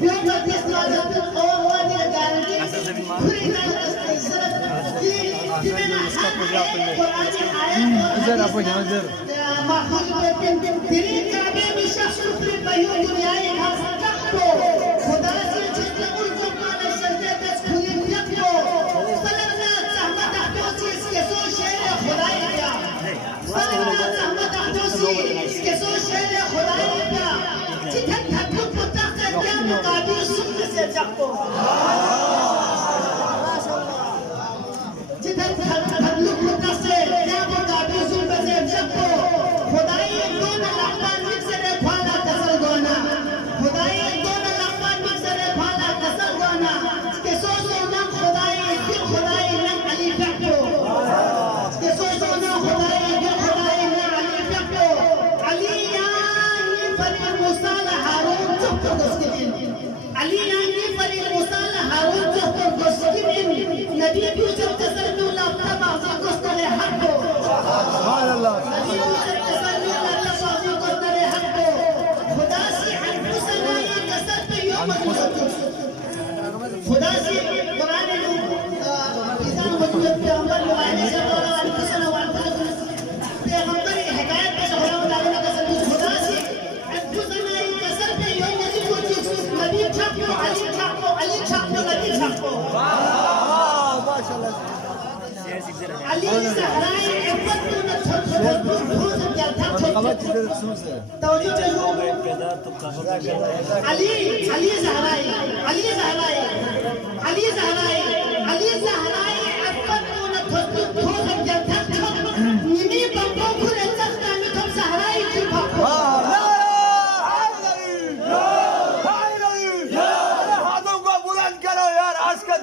بيوم يطلع أول قال مقابل سنة سيجاكو جتن تدلق متصل يا مقابل سنة سيجاكو خدای دون لقمان مکسر خوالا کسل دونا خدای دون لقمان مکسر خوالا کسل دونا که سوزو نم خدای دل خدای نم علی فکو که سوزو نم خدای دل خدای نم علی فکو علی یعنی فری موسال هارون چکو دسکتین علی یعنی فری موسال هارون چکو دسکتین نبی بیوچب تسلم الله تبع زاکستر حقو سبحان الله نبی بیوچب تسلم الله تبع زاکستر حقو خدا سی انفسنا یا کسر پہ یوم القیامت خدا سی قرآن نو انسان وجود پیغمبر لو علیہ السلام انفسنا وانفسنا پیغمبر حکایت پہ خدا تعالی کا سبب خدا سی انفسنا یا کسر پہ یوم القیامت نبی چھپو علی چھپو نبی چھپو ماشاءاللہ علی زهرای ابتدون تفوز توجه علی زهرای ابتدون تفوز نمی بابا کره زخم میتم زهرای کی پاپو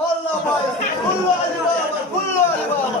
والله بايسر كله علي بابا كله علي بابا